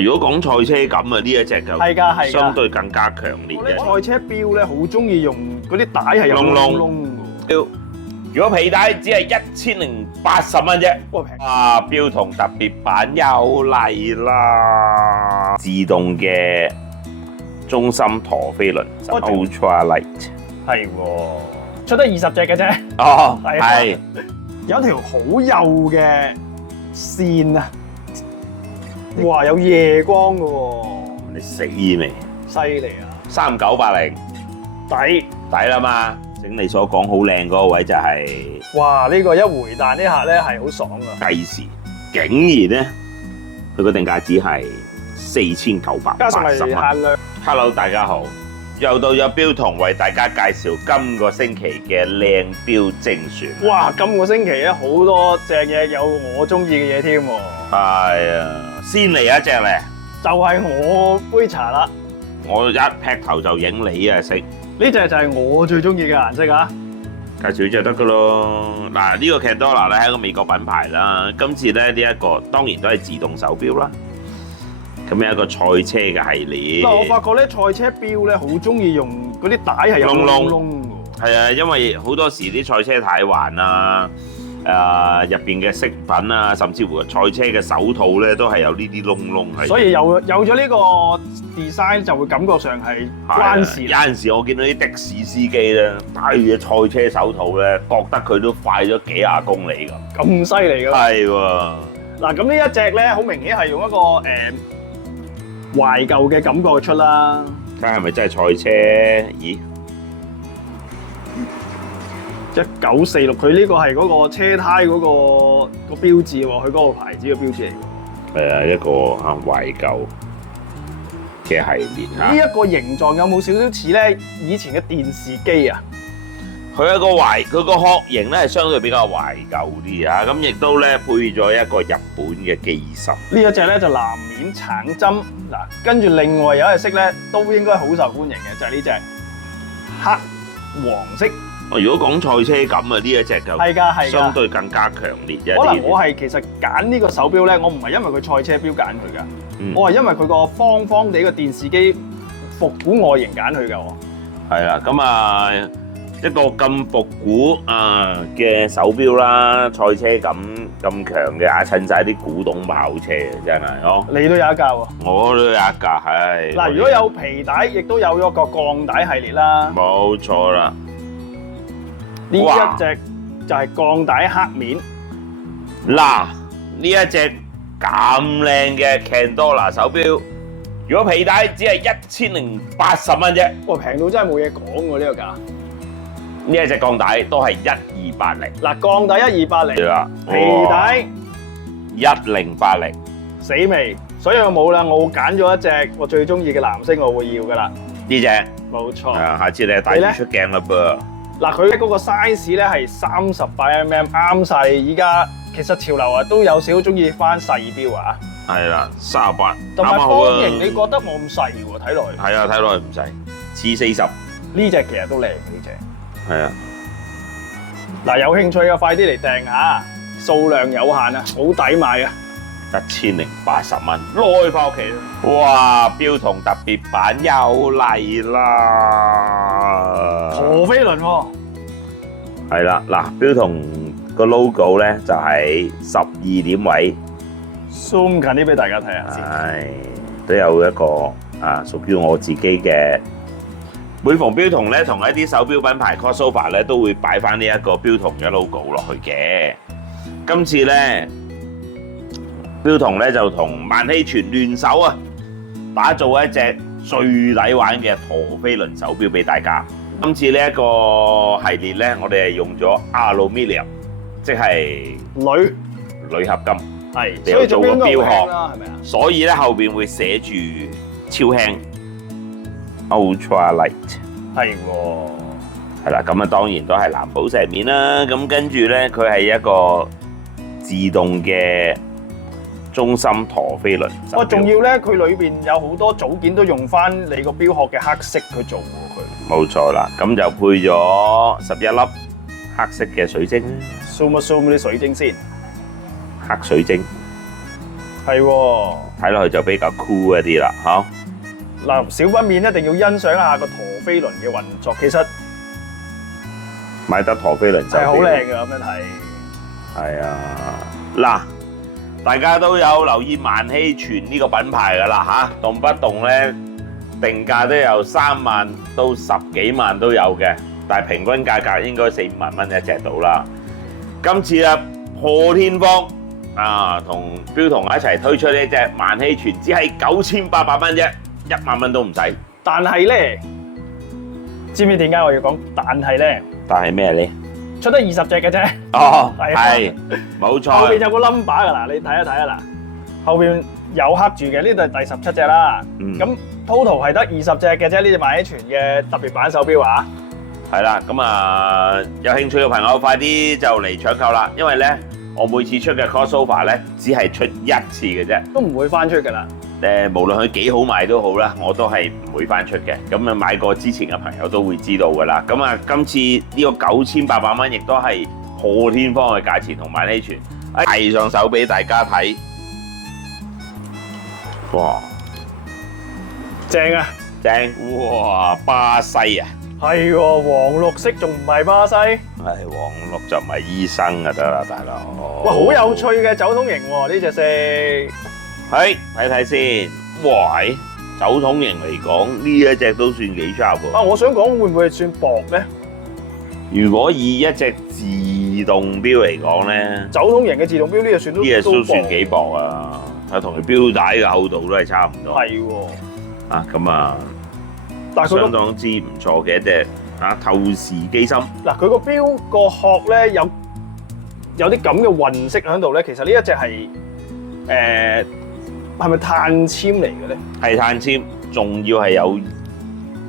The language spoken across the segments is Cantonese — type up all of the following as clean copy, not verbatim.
如果講賽車感啊，呢一隻就係㗎係㗎相對更加強烈我啲嘅。賽車錶咧好中意用嗰啲帶係有窿窿㗎。如果皮帶只係1080蚊啫，哇平！啊，標童特別版又嚟啦！自動嘅中心陀飛輪 Ultra Light， 係喎，出得20隻嘅啫。哦，係啊係有條好幼嘅線啊！哇，有夜光㗎喎，你死未犀利啊！ ？3980抵！抵啦嘛！整你所講好靚嗰個位就係哇！呢個一回彈呢下咧係好爽㗎。計時，竟然咧佢個定價只係加上係4980蚊。限量。 Hello， 大家好，又到咗標童為大家介紹今個星期嘅靚標精選。哇！今個星期咧好多正嘢，有我中意嘅嘢添喎。係啊，先嚟一隻咧，就係我杯茶啦。我一劈頭就影你啊色，呢隻就係我最中意嘅顏色啊！介紹就得噶咯。嗱，呢個 Candora 咧係一個美國品牌啦。今次咧呢一個當然都係自動手錶啦。咁有一個賽車嘅系列。但我發覺咧賽車錶咧好中意用嗰啲帶係有窿窿㗎。係啊，因為好多時啲賽車軚環啊，入邊嘅飾品啊，甚至乎賽車嘅手套咧，都係有呢啲窿窿喺度。所以有咗呢個 design 就會感覺上係關事。有陣時我見到啲的士司機咧，戴住隻賽車手套咧，覺得佢都快咗幾廿公里咁。咁犀利㗎。係喎。嗱，咁呢一隻咧好明顯係用一個懷舊嘅感覺出啦。睇下係咪真係賽車？咦1946，佢呢個係嗰個車胎嗰個標誌喎，佢嗰個牌子嘅標誌嚟喎。係啊，一個懷舊嘅系列嚇。呢一個形狀有冇少少似咧以前嘅電視機啊？佢佢個殼型咧係相對比較懷舊啲啊，咁亦都咧配咗一個日本嘅機芯。呢一隻咧就藍面橙針嗱，跟住另外有一隻色咧都應該好受歡迎嘅，就係呢隻黑黃色。如果講賽車感啊，呢一隻就係㗎相對更加強烈一啲。可能我係其實揀呢個手錶咧，我唔係因為佢賽車錶揀佢㗎，我係因為佢個方方地個電視機復古外形揀佢㗎喎。係啦，咁啊一個咁復古嘅手錶啦，賽車感咁強嘅，襯晒啲古董跑車真係哦。你都有一架喎。我都有一架，係。嗱，如果有皮帶，亦都有咗個鋼帶系列啦。冇錯啦。呢一隻就係鋼帶黑面。嗱，呢一隻咁靚嘅 Candora 手錶，如果皮帶只係1080蚊啫。哇，平到真係冇嘢講喎呢個價。呢一隻鋼帶都係1280。嗱，鋼帶1280。係啦。皮帶1080。死未？所以我冇啦，我揀咗一隻我最中意嘅藍色，我會要噶啦。呢隻。冇錯。下次你帶住出鏡啦噃。嗱，佢嗰個 size 咧係38mm，啱晒。依家其實潮流啊都有少少中意翻細錶啊。係啦，38。同埋方形，你覺得冇咁細喎？睇落去。係啊，睇落去唔細，似40。呢隻其實都靚呢隻。係啊。嗱，有興趣嘅快啲嚟訂下，數量有限啊，好抵買啊！1080蚊，攞去翻屋企啦！哇，標童特別版又嚟啦！陀飛輪喎。係啦，嗱，標童個 logo 咧就係12點位 ，zoom 近啲俾大家睇下先。係，都有一個屬於我自己嘅。每逢標童咧同一啲手錶品牌 crossover 咧，都會擺翻呢一個標童嘅 logo 落去嘅。今次咧，標童咧就同萬希泉聯手啊，打造一隻最抵玩嘅陀飛輪手錶俾大家。今次呢一個系列咧，我哋係用咗 aluminium， 即係鋁合金，係，所以做個錶殼啦，係咪啊？所以咧後邊會寫住超輕 Ultra Light， 係喎，係啦，咁啊當然都係藍寶石面啦。咁跟住咧，佢係一個自動嘅中心陀飛輪。哇！仲要咧，佢裏邊有好多組件都用翻你個錶殼嘅黑色去做喎，佢。冇錯啦，咁就配咗11粒黑色嘅水晶。zoom 一 zoom 啲水晶先，黑水晶。係喎。睇落去就比較酷一啲啦，嚇。嗱，少不免一定要欣賞下個陀飛輪嘅運作，其實買得陀飛輪手錶係好靚㗎，咁樣睇。係啊，嗱，大家都有留意萬希泉呢個品牌㗎啦嚇，動不動咧定價都有3萬到10幾萬都有嘅，但係平均價格應該4、5萬蚊一隻到啦。今次啊破天荒啊，同標童一齊推出呢隻萬希泉，只係9800蚊啫，1萬蚊都唔使。但係咧，知唔知點解我要講？但係咧，但係咩咧？出得20隻嘅啫。哦，係係，冇錯。後邊有個 number 㗎啦，你睇一睇啊嗱，後邊有刻住嘅，呢度係第17隻啦。咁 total 係得20隻嘅啫，呢隻萬希泉嘅特別版手錶啊。係啦，咁啊有興趣嘅朋友快啲就嚟搶購啦，因為咧我每次出嘅 crossover 咧只係出1次嘅啫，都唔會翻出㗎啦。無論佢幾好賣都好啦，我都係唔會翻出嘅。咁啊買過之前嘅朋友都會知道㗎啦。咁啊今次呢個9800蚊亦都係破天荒嘅價錢同萬希泉，戴上手俾大家睇。哇！正啊！正！哇！巴西啊！係喎，黃綠色仲唔係巴西？係黃綠就唔係醫生啊，得啦，大佬。哇，好有趣嘅酒桶型喎，呢隻色。係睇睇先，哇！酒桶型嚟講，呢一隻都算幾 sharp 喎。啊，我想講會唔會算薄咧？如果以一隻自動錶嚟講咧，酒桶型嘅自動錶呢隻算都呢隻都算幾薄啊，係同佢錶帶嘅厚度都係差唔多。係喎。啊，咁啊，但係佢相當之唔錯嘅一隻啊透視機芯。嗱，佢個錶個殼咧有啲咁嘅運色喺度咧，其實呢一隻係係咪碳纖嚟嘅咧？係碳纖，仲要係有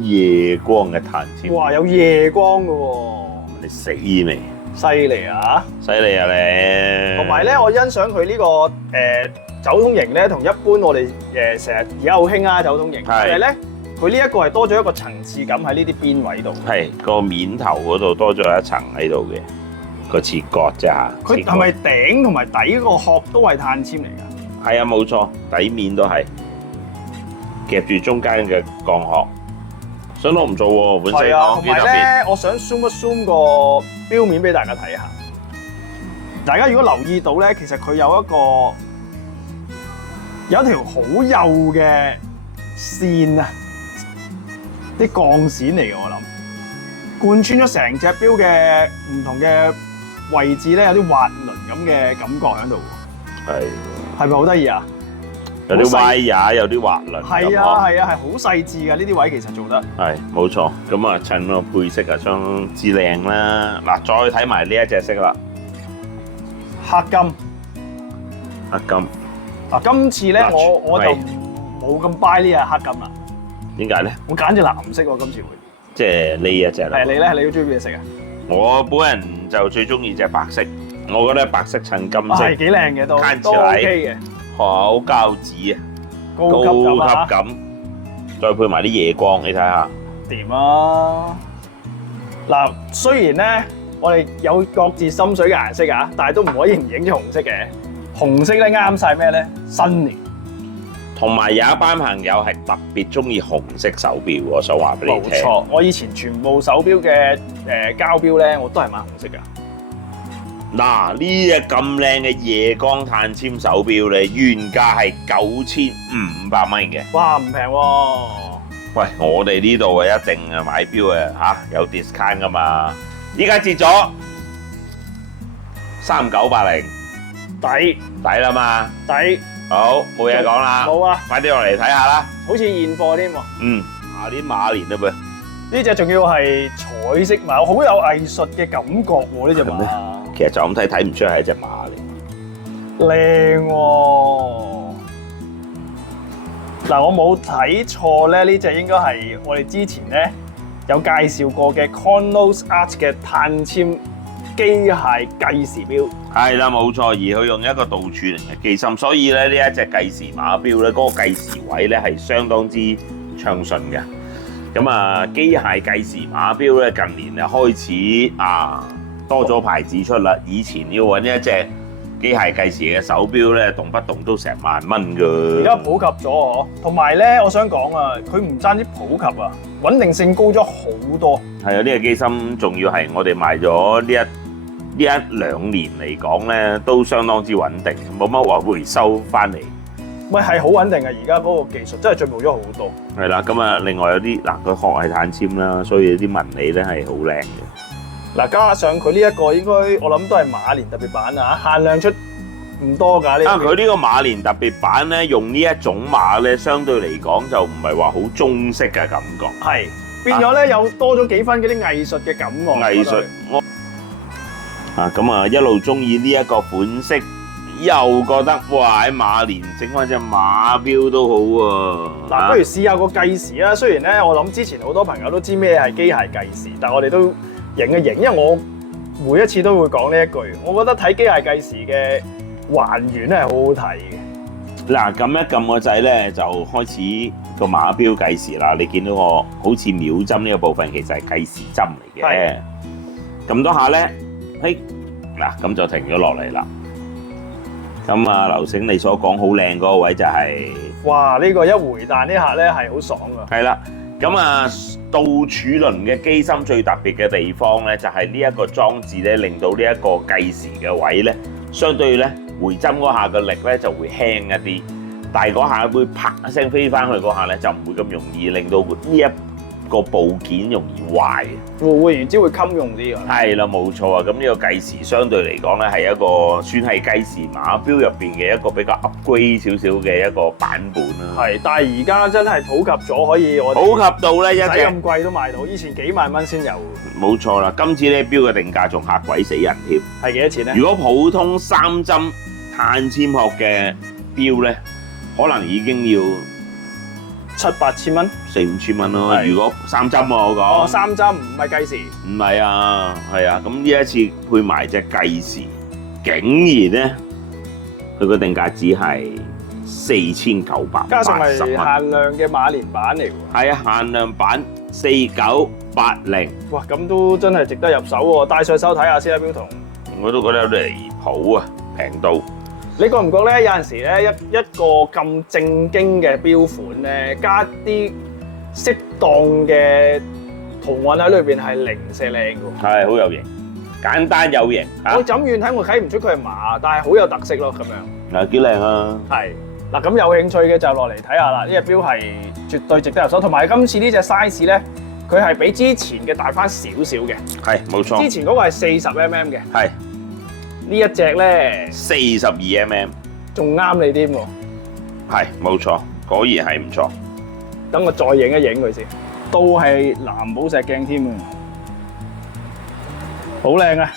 夜光嘅碳纖。哇！有夜光嘅喎。你死未？犀利啊！犀利啊你！同埋咧，我欣賞佢呢個酒桶型咧，同一般我哋成日而家好興啊酒桶型，但係咧佢呢一個係多咗一個層次感喺呢啲邊位度。係個面頭嗰度多咗一層喺度嘅個切割啫嚇。佢係咪頂同埋底個殼都係碳纖嚟㗎？係啊，冇錯，底面都係夾住中間嘅鋼殼，相當唔錯喎。本身同埋咧，我想 zoom 一 zoom 個錶面俾大家睇下。大家如果留意到咧，其實佢有一條好幼嘅線啊，啲鋼線嚟嘅我諗，貫穿咗成隻錶嘅唔同嘅位置咧，有啲滑輪咁嘅感覺喺度。係咪好得意啊？有啲歪牙，有啲滑輪。係啊，係好細緻嘅呢啲位，其實做得係冇錯。咁啊，襯個配色啊，相當之靚啦。嗱，再睇埋呢一隻色啦，黑金。黑金。嗱，今次咧我就冇咁 buy 呢隻黑金啦。點解咧？我揀隻藍色喎，今次會。即係呢一隻啦。係你咧？你都中意邊隻色啊？我本人就最中意隻白色，我覺得白色襯金色係幾靚嘅都 OK 嘅。好膠紙啊，高級感，再配埋啲夜光，你睇下。掂啊！嗱，雖然咧我哋有各自心水嘅顏色啊，但係都唔可以唔影住紅色嘅。紅色咧啱晒咩咧？新年。同埋有一班朋友係特別中意紅色手錶，我想話俾你聽。冇錯，我以前全部手錶嘅膠錶咧，我都係買紅色㗎。嗱，呢隻咁靚嘅夜光碳纖手錶咧，原價係9500蚊嘅。哇，唔平喎！喂，我哋呢度啊一定啊買錶啊嚇有 discount 噶嘛，依家折咗3980，抵啦嘛，抵。好，冇嘢講啦，冇啊，快啲落嚟睇下啦。好似現貨添喎。下年馬年啦噃。呢隻仲要係彩色馬，好有藝術嘅感覺喎！呢隻馬。其實就咁睇唔出係一隻馬嚟。靚喎！嗱，我冇睇錯咧，呢隻應該係我哋之前咧有介紹過嘅 Chronos Art 嘅碳纖機械計時錶。係啦，冇錯，而佢用一個倒柱型嘅機芯，所以咧呢一隻計時馬錶咧，嗰個計時位咧係相當之暢順嘅。咁啊，機械計時馬錶咧近年啊開始多咗牌子出啦。以前要揾一隻機械計時嘅手錶咧，動不動都成萬蚊㗎。而家普及咗嗬，同埋咧，我想講啊，佢唔單止普及啊，穩定性高咗好多。係啊，呢個機芯仲要係我哋賣咗呢一兩年嚟講咧，都相當之穩定，冇乜話回收翻嚟。喂，係好穩定嘅，而家嗰個技術真係進步咗好多。係啦，咁啊，另外有啲嗱，佢殼係碳纖啦，所以啲紋理咧係好靚嘅。嗱，加上佢呢一個應該我諗都係馬年特別版啊，限量出唔多㗎呢。佢呢個馬年特別版咧，用呢一種馬咧，相對嚟講就唔係話好中式嘅感覺。係變咗咧，有多咗幾分嗰啲藝術嘅感覺。藝術咁啊，一路中意呢一個款式，又覺得哇喺馬年整翻隻馬錶都好喎。嗱，不如試下個計時啊！雖然咧，我諗之前好多朋友都知咩係機械計時，但係我哋都認一認，因為我每一次都會講呢一句，我覺得睇機械計時嘅還原咧係好好睇嘅。嗱，撳一撳個掣咧，就開始個馬錶計時啦。你見到我好似秒針呢個部分，其實係計時針嚟嘅。撳多下咧，嘿，嗱咁就停咗落嚟啦。咁啊，劉醒你所講好靚嗰個位就係，哇！呢個一回彈呢下咧係好爽噶。係啦，咁啊，倒儲輪嘅機芯最特別嘅地方咧，就係呢一個裝置咧，令到呢一個計時嘅位咧，相對咧回針嗰下嘅力咧就會輕一啲，但係嗰下會啪一聲飛翻去嗰下咧，就唔會咁容易令到呢一個部件容易壞。換言之會襟用啲㗎。係啦，冇錯啊！咁呢個計時相對嚟講咧，係一個算係計時馬錶入邊嘅一個比較 upgrade 少少嘅一個版本啦。係，但係而家真係普及咗，可以我哋普及到咧，一隻咁貴都買到，以前幾萬蚊先有。冇錯啦，今次呢錶嘅定價仲嚇鬼死人添。係幾多錢咧？如果普通3針碳纖殼嘅錶咧，可能已經要7-8千蚊，4-5千蚊咯。如果3針喎，我講。哦，3針唔係計時。唔係啊，係啊。咁呢一次配埋隻計時，竟然咧，佢個定價只係4980。加上係限量嘅馬年版嚟喎。係啊，限量版4980。哇，咁都真係值得入手喎！帶上手睇下先啊，標童。我都覺得有啲離譜啊，平到。你覺唔覺咧？有陣時咧，一個咁正經嘅錶款咧，加啲適當嘅圖案喺裏邊係零舍靚嘅喎。係好有型，簡單有型。我怎遠睇我睇唔出佢係馬，但係好有特色咯，咁樣。嗱，幾靚啊！係嗱，咁有興趣嘅就落嚟睇下啦。呢隻錶係絕對值得入手，同埋今次呢隻 size 咧，佢係比之前嘅大翻少少嘅。係冇錯。之前嗰個係40mm 嘅。係。呢一隻咧42mm，仲啱你添喎。係冇錯，果然係唔錯。等我再影一影佢先，都係藍寶石鏡添啊，好靚啊！